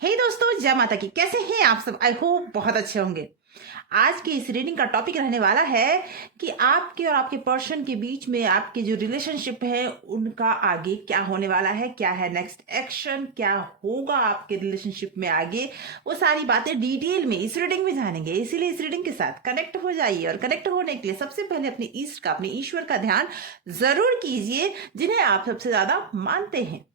हे दोस्तों, जय माता की। कैसे हैं आप सब? आई होप बहुत अच्छे होंगे। आज की इस रीडिंग का टॉपिक रहने वाला है कि आपके और आपके पर्सन के बीच में आपके जो रिलेशनशिप है उनका आगे क्या होने वाला है, क्या है नेक्स्ट एक्शन, क्या होगा आपके रिलेशनशिप में आगे। वो सारी बातें डिटेल में इस रीडिंग में जानेंगे। इसीलिए इस रीडिंग के साथ कनेक्ट हो जाइए और कनेक्ट होने के लिए सबसे पहले अपने ईस्ट का, अपने ईश्वर का ध्यान जरूर कीजिए, जिन्हें आप सबसे ज्यादा मानते हैं।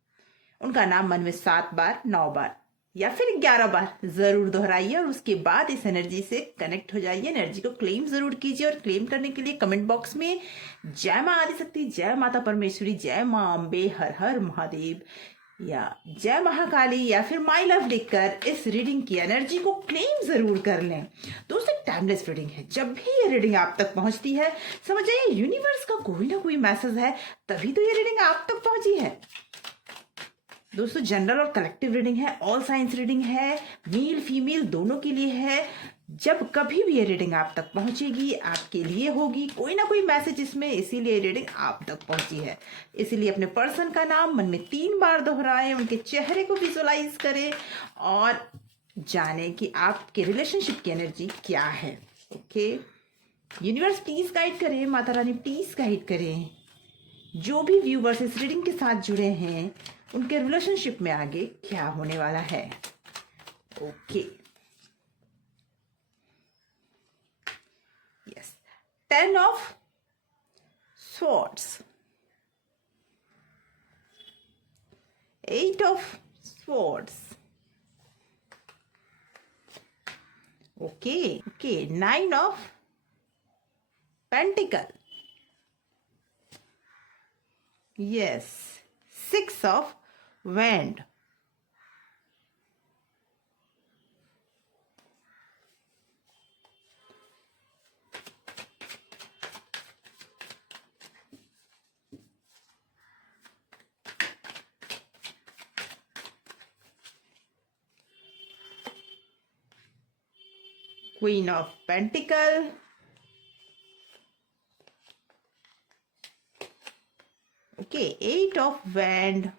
उनका नाम मन में 7 बार, 9 बार या फिर 11 बार जरूर दोहराइए और उसके बाद इस एनर्जी से कनेक्ट हो जाइए। एनर्जी को क्लेम जरूर कीजिए और क्लेम करने के लिए कमेंट बॉक्स में जय मां आदिशक्ति, जय माता परमेश्वरी, जय मां अम्बे, हर हर महादेव या जय महाकाली या फिर माई लव लिखकर इस रीडिंग की एनर्जी को क्लेम जरूर कर लें। दोस्तों, टाइमलेस रीडिंग है। जब भी ये रीडिंग आप तक पहुंचती है, समझ जाइए यूनिवर्स का कोई ना कोई मैसेज है, तभी तो ये रीडिंग आप तक पहुंची है। दोस्तों, जनरल और कलेक्टिव रीडिंग है, ऑल साइंस रीडिंग है, मेल फीमेल दोनों के लिए है। जब कभी भी ये रीडिंग आप तक पहुंचेगी, आपके लिए होगी, कोई ना कोई मैसेज इसमें, इसीलिए ये रीडिंग आप तक पहुंची है। इसीलिए अपने पर्सन का नाम मन में 3 बार दोहराएं, उनके चेहरे को विजुअलाइज करें और जाने कि आपके रिलेशनशिप की एनर्जी क्या है। ओके, यूनिवर्स प्लीज गाइड करें, माता रानी प्लीज गाइड करें। जो भी व्यूवर्स इस रीडिंग के साथ जुड़े हैं, उनके रिलेशनशिप में आगे क्या होने वाला है। Okay, yes, 10 of swords, 8 of swords, okay okay, 9 of pentacle, yes, 6 of wand, queen of pentacle, okay, 8 of wand,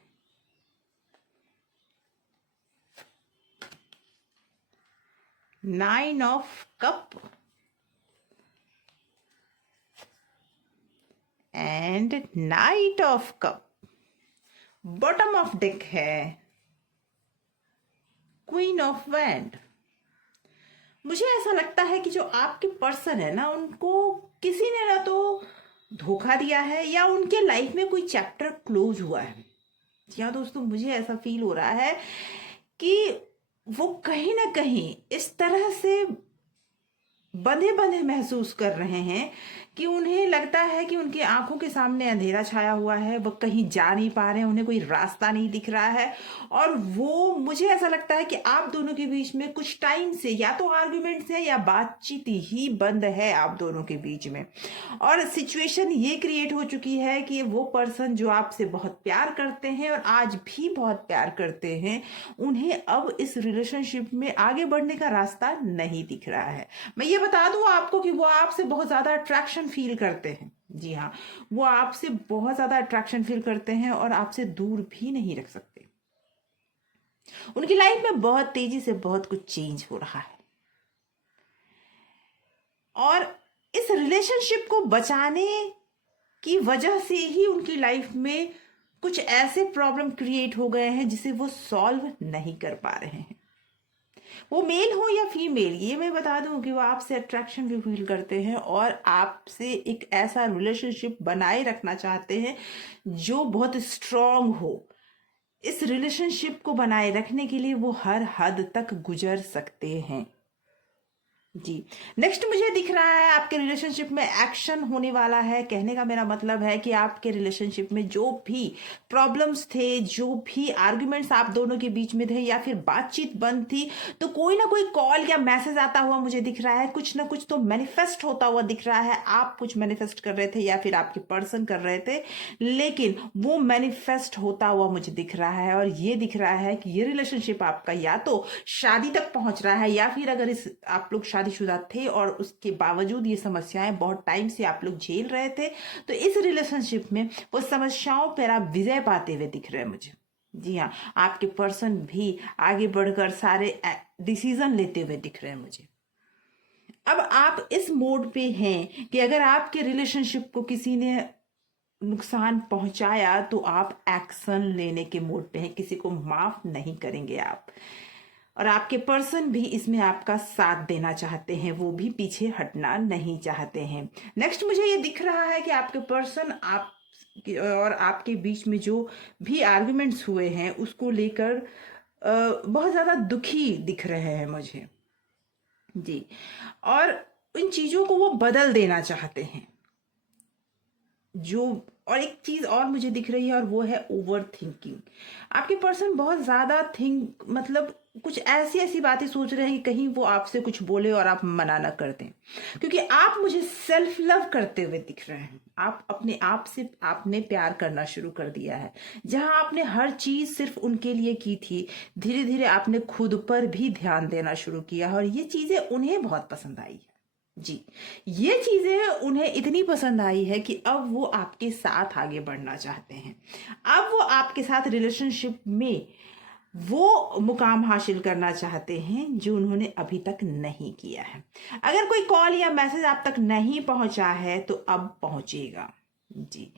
9 of cup and knight of cup। Bottom of deck है क्वीन ऑफ वैंड। मुझे ऐसा लगता है कि जो आपके person है ना, उनको किसी ने ना तो धोखा दिया है या उनके लाइफ में कोई चैप्टर क्लोज हुआ है। जी हाँ दोस्तों, मुझे ऐसा फील हो रहा है कि वो कहीं ना कहीं इस तरह से बंधे बंधे महसूस कर रहे हैं कि उन्हें लगता है कि उनकी आंखों के सामने अंधेरा छाया हुआ है, वो कहीं जा नहीं पा रहे हैं, उन्हें कोई रास्ता नहीं दिख रहा है। और वो, मुझे ऐसा लगता है कि आप दोनों के बीच में कुछ टाइम से या तो आर्ग्यूमेंट्स है या बातचीत ही बंद है आप दोनों के बीच में। और सिचुएशन ये क्रिएट हो चुकी है कि वो पर्सन जो आपसे बहुत प्यार करते हैं और आज भी बहुत प्यार करते हैं, उन्हें अब इस रिलेशनशिप में आगे बढ़ने का रास्ता नहीं दिख रहा है। मैं ये बता दूं आपको कि वो आपसे बहुत ज्यादा अट्रैक्शन फील करते हैं। जी हाँ, वो आपसे बहुत ज्यादा अट्रैक्शन फील करते हैं और आपसे दूर भी नहीं रख सकते। उनकी लाइफ में बहुत तेजी से बहुत कुछ चेंज हो रहा है और इस रिलेशनशिप को बचाने की वजह से ही उनकी लाइफ में कुछ ऐसे प्रॉब्लम क्रिएट हो गए हैं जिसे वो सॉल्व नहीं कर पा रहे हैं। वो मेल हो या फीमेल, ये मैं बता दूं कि वो आपसे अट्रैक्शन भी फील करते हैं और आपसे एक ऐसा रिलेशनशिप बनाए रखना चाहते हैं जो बहुत स्ट्रांग हो। इस रिलेशनशिप को बनाए रखने के लिए वो हर हद तक गुजर सकते हैं। जी, नेक्स्ट मुझे दिख रहा है आपके रिलेशनशिप में एक्शन होने वाला है। कहने का मेरा मतलब है कि आपके रिलेशनशिप में जो भी प्रॉब्लम्स थे, जो भी आर्ग्यूमेंट्स आप दोनों के बीच में थे या फिर बातचीत बंद थी, तो कोई ना कोई कॉल या मैसेज आता हुआ मुझे दिख रहा है। कुछ ना कुछ तो मैनिफेस्ट होता हुआ दिख रहा है। आप कुछ मैनिफेस्ट कर रहे थे या फिर आपके पर्सन कर रहे थे, लेकिन वो मैनिफेस्ट होता हुआ मुझे दिख रहा है। और ये दिख रहा है कि ये रिलेशनशिप आपका या तो शादी तक पहुंच रहा है या फिर अगर इस आप लोग शादीशुदा थे और उसके बावजूद ये समस्याएं बहुत टाइम से आप लोग झेल रहे थे, तो इस रिलेशनशिप में वो समस्याओं पर आप विजय पाते हुए दिख रहे हैं मुझे। जी हाँ, आपके पर्सन भी आगे बढ़कर सारे डिसीजन लेते हुए दिख रहे हैं मुझे। अब आप इस मोड पे हैं कि अगर आपके रिलेशनशिप को किसी ने नुकसान पहुंचाया तो आप एक्शन लेने के मोड पे हैं, किसी को माफ नहीं करेंगे आप। और आपके पर्सन भी इसमें आपका साथ देना चाहते हैं, वो भी पीछे हटना नहीं चाहते हैं। नेक्स्ट मुझे ये दिख रहा है कि आपके पर्सन आप और आपके बीच में जो भी आर्गुमेंट्स हुए हैं उसको लेकर बहुत ज़्यादा दुखी दिख रहे हैं मुझे जी। और इन चीज़ों को वो बदल देना चाहते हैं जो। और एक चीज और मुझे दिख रही है और वो है ओवर थिंकिंग। आपके पर्सन बहुत ज्यादा मतलब कुछ ऐसी ऐसी बातें सोच रहे हैं कि कहीं वो आपसे कुछ बोले और आप मना ना कर दें, क्योंकि आप मुझे सेल्फ लव करते हुए दिख रहे हैं। आप अपने आप से आपने प्यार करना शुरू कर दिया है। जहां आपने हर चीज सिर्फ उनके लिए की थी, धीरे धीरे आपने खुद पर भी ध्यान देना शुरू किया और ये चीजें उन्हें बहुत पसंद आई जी। ये चीजें उन्हें इतनी पसंद आई है कि अब वो आपके साथ आगे बढ़ना चाहते हैं। अब वो आपके साथ रिलेशनशिप में वो मुकाम हासिल करना चाहते हैं जो उन्होंने अभी तक नहीं किया है। अगर कोई कॉल या मैसेज आप तक नहीं पहुंचा है तो अब पहुंचेगा जी।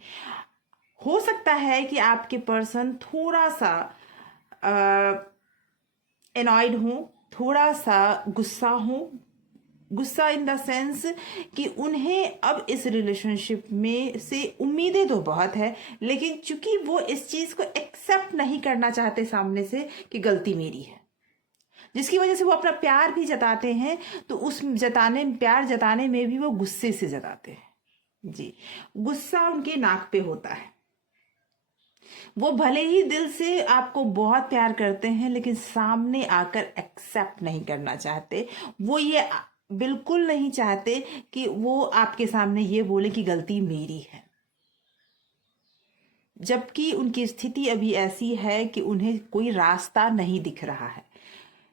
हो सकता है कि आपके पर्सन थोड़ा सा एनॉयड हो, थोड़ा सा गुस्सा हो। गुस्सा इन द सेंस कि उन्हें अब इस रिलेशनशिप में से उम्मीदें तो बहुत है, लेकिन चूंकि वो इस चीज को एक्सेप्ट नहीं करना चाहते सामने से कि गलती मेरी है, जिसकी वजह से वो अपना प्यार भी जताते हैं तो उस प्यार जताने में भी वो गुस्से से जताते हैं जी। गुस्सा उनके नाक पे होता है। वो भले ही दिल से आपको बहुत प्यार करते हैं लेकिन सामने आकर एक्सेप्ट नहीं करना चाहते। वो ये बिल्कुल नहीं चाहते कि वो आपके सामने ये बोले कि गलती मेरी है, जबकि उनकी स्थिति अभी ऐसी है कि उन्हें कोई रास्ता नहीं दिख रहा है।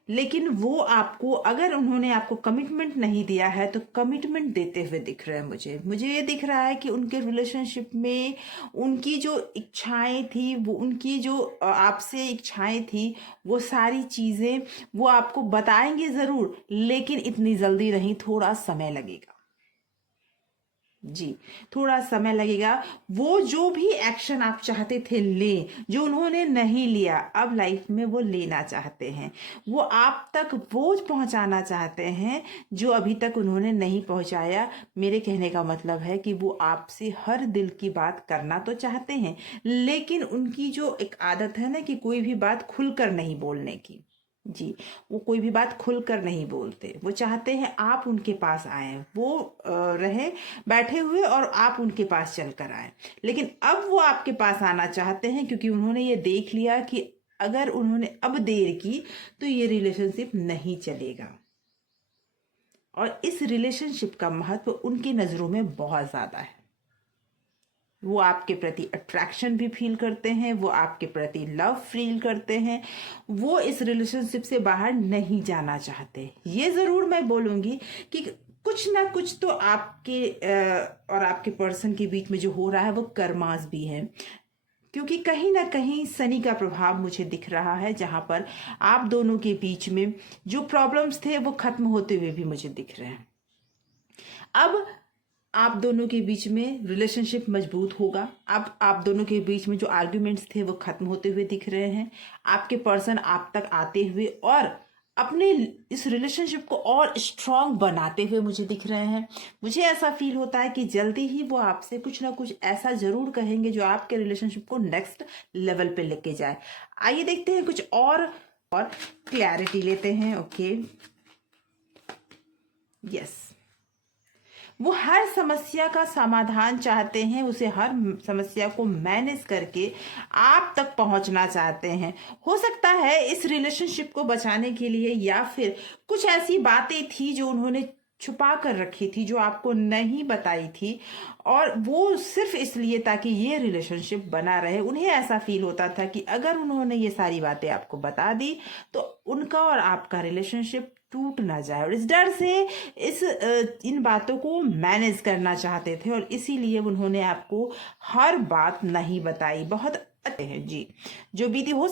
लेकिन वो आपको, अगर उन्होंने आपको कमिटमेंट नहीं दिया है तो कमिटमेंट देते हुए दिख रहे हैं मुझे ये दिख रहा है कि उनके रिलेशनशिप में उनकी जो इच्छाएं थी, वो उनकी जो आपसे इच्छाएं थी, वो सारी चीजें वो आपको बताएंगे जरूर, लेकिन इतनी जल्दी नहीं, थोड़ा समय लगेगा जी। थोड़ा समय लगेगा। वो जो भी एक्शन आप चाहते थे लें, जो उन्होंने नहीं लिया, अब लाइफ में वो लेना चाहते हैं। वो आप तक वो पहुंचाना चाहते हैं जो अभी तक उन्होंने नहीं पहुंचाया। मेरे कहने का मतलब है कि वो आपसे हर दिल की बात करना तो चाहते हैं, लेकिन उनकी जो एक आदत है ना कि कोई भी बात खुलकर नहीं बोलने की जी। वो कोई भी बात खुलकर नहीं बोलते। वो चाहते हैं आप उनके पास आए, वो रहे बैठे हुए और आप उनके पास चलकर आए। लेकिन अब वो आपके पास आना चाहते हैं क्योंकि उन्होंने ये देख लिया कि अगर उन्होंने अब देर की तो ये रिलेशनशिप नहीं चलेगा। और इस रिलेशनशिप का महत्व उनकी नजरों में बहुत ज्यादा है। वो आपके प्रति अट्रैक्शन भी फील करते हैं, वो आपके प्रति लव फील करते हैं। वो इस रिलेशनशिप से बाहर नहीं जाना चाहते। ये जरूर मैं बोलूंगी कि कुछ ना कुछ तो आपके और आपके पर्सन के बीच में जो हो रहा है वो कर्मास भी है, क्योंकि कहीं ना कहीं शनि का प्रभाव मुझे दिख रहा है, जहां पर आप दोनों के बीच में जो प्रॉब्लम्स थे वो खत्म होते हुए भी मुझे दिख रहे हैं। अब आप दोनों के बीच में रिलेशनशिप मजबूत होगा। अब आप दोनों के बीच में जो आर्ग्यूमेंट्स थे वो खत्म होते हुए दिख रहे हैं। आपके पर्सन आप तक आते हुए और अपने इस रिलेशनशिप को और स्ट्रांग बनाते हुए मुझे दिख रहे हैं। मुझे ऐसा फील होता है कि जल्दी ही वो आपसे कुछ ना कुछ ऐसा जरूर कहेंगे जो आपके रिलेशनशिप को नेक्स्ट लेवल पे लेके जाए। आइए देखते हैं कुछ और क्लैरिटी लेते हैं। ओके, यस, वो हर समस्या का समाधान चाहते हैं, उसे हर समस्या को मैनेज करके आप तक पहुंचना चाहते हैं। हो सकता है इस रिलेशनशिप को बचाने के लिए, या फिर कुछ ऐसी बातें थी जो उन्होंने छुपा कर रखी थी, जो आपको नहीं बताई थी, और वो सिर्फ इसलिए ताकि ये रिलेशनशिप बना रहे। उन्हें ऐसा फील होता था कि अगर उन्होंने ये सारी बातें आपको बता दी तो उनका और आपका रिलेशनशिप टूट ना जाए, और इस डर से इन बातों को मैनेज करना चाहते थे, और इसीलिए उन्होंने आपको हर बात नहीं बताई। बहुत अच्छे हैं जी, जो बीती हो।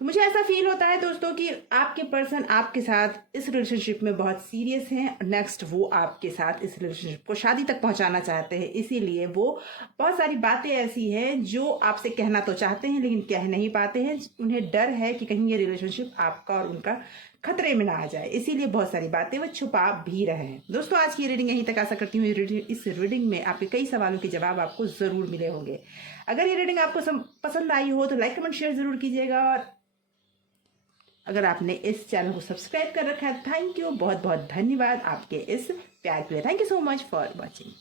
तो मुझे ऐसा फील होता है दोस्तों कि आपके पर्सन आपके साथ इस रिलेशनशिप में बहुत सीरियस हैं। नेक्स्ट वो आपके साथ इस रिलेशनशिप को शादी तक पहुंचाना चाहते हैं, इसीलिए वो बहुत सारी बातें ऐसी हैं जो आपसे कहना तो चाहते हैं लेकिन कह नहीं पाते हैं। उन्हें डर है कि कहीं ये रिलेशनशिप आपका और उनका खतरे में ना आ जाए, इसीलिए बहुत सारी बातें वो छुपा भी रहे हैं। दोस्तों आज की रीडिंग यहीं तक आशा करती हूँ इस रीडिंग में आपके कई सवालों के जवाब आपको जरूर मिले होंगे। अगर ये रीडिंग आपको पसंद आई हो तो लाइक कमेंट शेयर जरूर कीजिएगा, और अगर आपने इस चैनल को सब्सक्राइब कर रखा है, थैंक यू, बहुत बहुत धन्यवाद आपके इस प्यार के लिए। Thank you so much for watching.